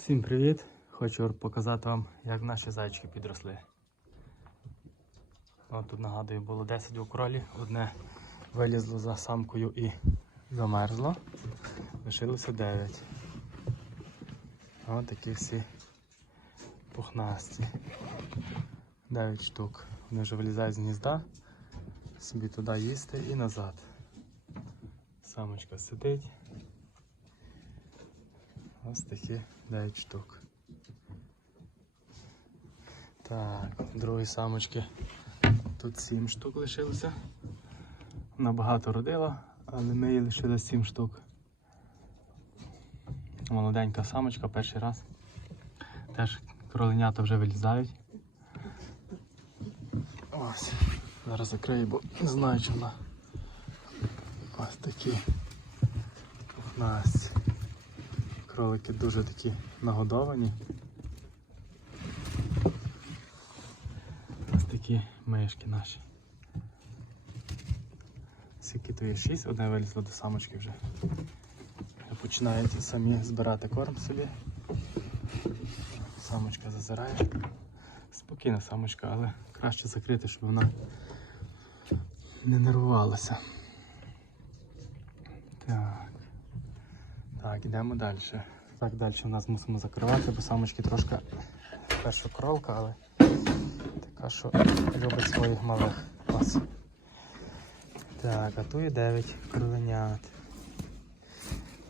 Всім привіт! Хочу показати вам, як наші зайчики підросли. От тут нагадую, було 10 у одне вилізло за самкою і замерзло. Лишилося 9. Ось такі всі пухнасті. 9 штук. Вони вже вилізають з гнізда, собі туди їсти і назад. Самочка сидить. Ось такі 9 штук. Так, другі самочки. Тут 7 штук лишилося. Вона багато родила, але ми їй лишили 7 штук. Молоденька самочка перший раз. Теж кроленята вже вилізають. Ось. Зараз закрию, бо не знаю, чи вона. Ось такі пухнасті. Кролики дуже такі нагодовані. Ось такі мишки наші. Скільки то є 6, одне вилізло до самочки вже. Починають самі збирати корм собі. Самочка зазирає. Спокійна самочка, але краще закрити, щоб вона не нервувалася. Так. Так, йдемо далі. Так, далі у нас мусимо закривати, бо самочки трошки перша кролка, але така, що любить своїх малих. Ось. Так, а тут є 9 кроленят.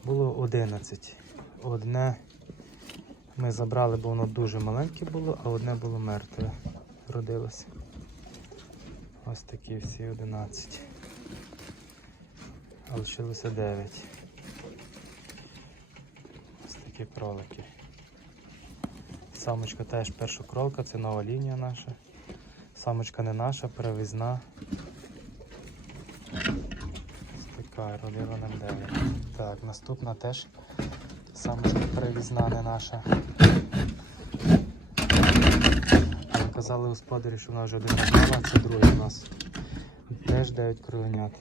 Було 11. Одне ми забрали, бо воно дуже маленьке було, а одне було мертве. Родилося. Ось такі всі 11. А лишилося 9. Такі кролики. Самочка теж перша кролка, це нова лінія наша. Самочка не наша, перевізна. Така родила нам 9. Так, наступна теж самочка перевізна, не наша. Казали господарі, що вона вже один раз це другий у нас. Теж 9 кроленят.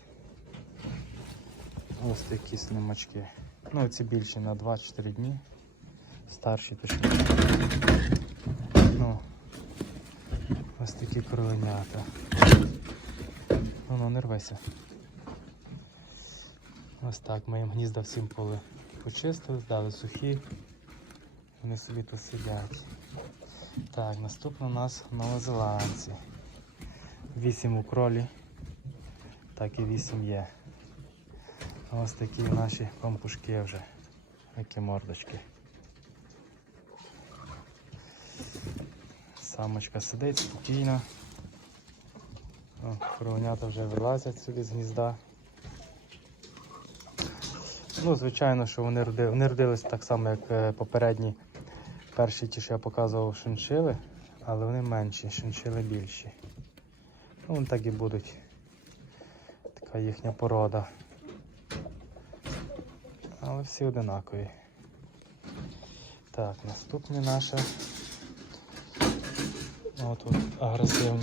Ось такі снимачки. Ну, ці більші на 2-4 дні. Старші точніше. Ну, ось такі кроленята. Ну, ну, не рвайся. Ось так, ми їм гнізда всім поле почистили, здали сухі. Вони собі тут сидять. Так, наступно у нас новозеландці. 8 у кролі, так і 8 є. Ось такі наші пампушки вже, які мордочки. Самочка сидить спокійно. О, Кровенята вже вилазять собі з гнізда. Ну, звичайно, що вони родили, вони родились так само, як е, попередні перші ті, що я показував шиншили, але вони менші, шиншили більші. Ну, вони так і будуть. Така їхня порода. Але всі одинакові. Так, наступне наше. От тут агресивні.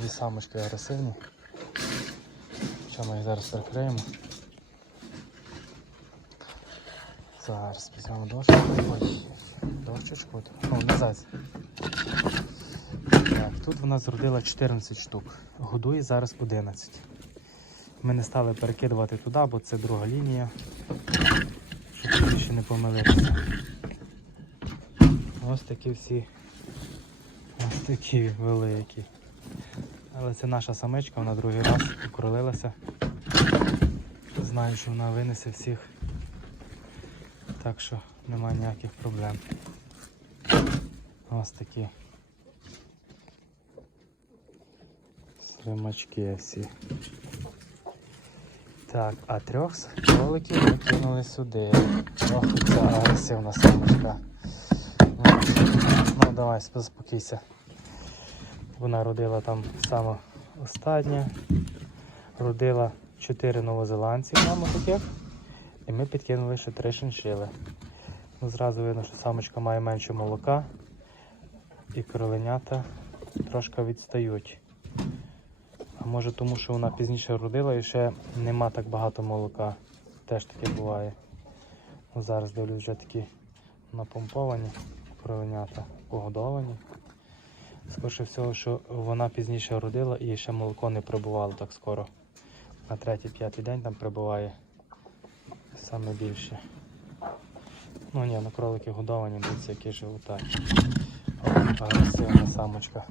Дві самочки агресивні. Що ми їх зараз прикриємо. Зараз візьмемо дошку. Ой, дощечку. О, назад. Так, тут вона зродила 14 штук. Годує зараз 11. Ми не стали перекидувати туди, бо це друга лінія. Не помилитися. Ось такі всі. Ось такі великі. Але це наша самичка, вона другий раз укролилася. Знаю, що вона винесе всіх. Так що немає ніяких проблем. Ось такі. Слимачки всі. Так, а трьох кроликів ми кинули сюди. Ох, ця агресивна самочка. Ну, давай, заспокійся. Вона родила там саме останнє. Родила 4 новозеландці, мама таких. І ми підкинули ще 3 шиншили. Ну, зразу видно, що самочка має менше молока. І кроленята трошки відстають. Може тому, що вона пізніше родила і ще нема так багато молока. Теж таке буває. Ну, зараз дивлюсь вже такі напомповані, кроленята погодовані. Скоріше всього, що вона пізніше родила і ще молоко не прибувало так скоро. На третій-п'ятий день там прибуває саме більше. Ну ні, ну кролики годовані, дивіться, які живота. О, агресивна самочка.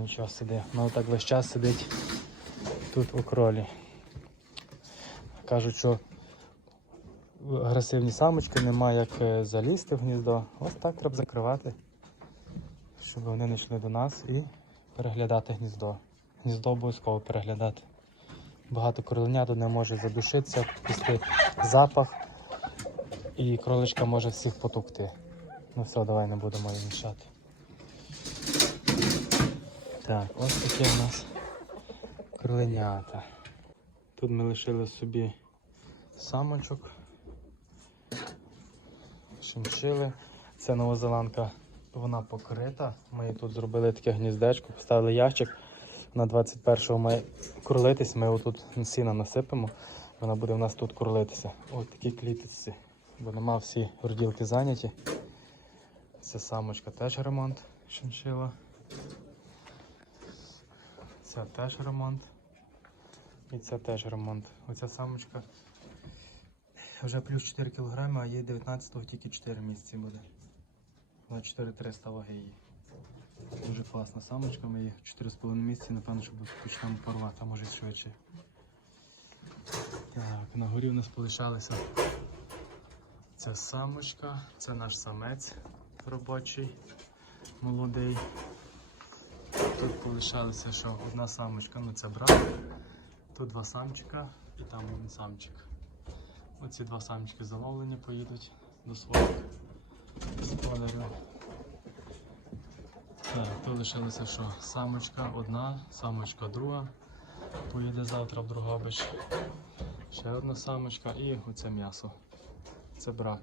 Нічого сиди. Ну так весь час сидить тут у кролі. Кажуть, що агресивні самочки немає як е, залізти в гніздо. Ось так треба закривати, щоб вони не йшли до нас і переглядати гніздо. Гніздо обов'язково переглядати. Багато кроленят не може задушитися, після запах, і кроличка може всіх потукти. Ну все, давай не будемо її мішати. Так, ось таке в нас кроленята. Тут ми лишили собі самочок, шиншили. Це новозеландка, вона покрита. Ми тут зробили таке гніздечко, поставили ящик. На 21-го має кролитись, ми отут сіна насипемо, вона буде в нас тут кролитися. Ось такі клітиці. Бо нема всі роділки зайняті. Це самочка теж ремонт шиншила. Це теж ремонт. І це теж ремонт. Оця самочка вже плюс 4 кг, а їй 19-го тільки 4 місяці буде. На 4300 ваги її. Дуже класна самочка, ми її 4,5 місяці, напевно, що почнемо порвати, а може швидше. Так, на горі в нас полишалися ця самочка, це наш самець робочий, молодий. Тут полишалося, що одна самочка, ну це брат. Тут два самчика і там один самчик. Оці два самчики заловлені поїдуть до своїх господарів. Так, то лишилося, що самочка одна, самочка друга. Поїде завтра в Другобич. Ще одна самочка і оце м'ясо. Це брак.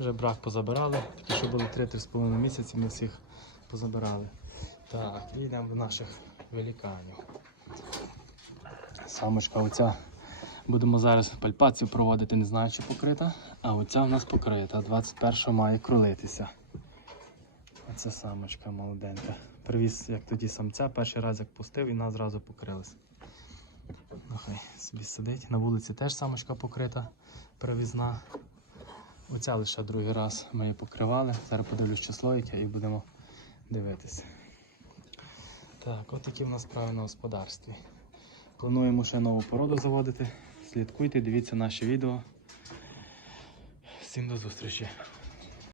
Вже брак позабирали, такі, що були 3-3,5 місяці, ми всіх позабирали. Так, йдемо до наших великанів. Самочка оця. Будемо зараз пальпацію проводити, не знаю, чи покрита. А оця в нас покрита. 21 має кролитися. Оце самочка молоденька. Привіз, як тоді самця, перший раз як пустив і нас зразу покрилися. Ну, хай собі сидить. На вулиці теж самочка покрита, привізна. Оця лише другий раз ми її покривали. Зараз подивлюсь число, яке і будемо дивитися. Так, от такі в нас справи на господарстві. Плануємо ще нову породу заводити. Слідкуйте, дивіться наші відео. Всім до зустрічі!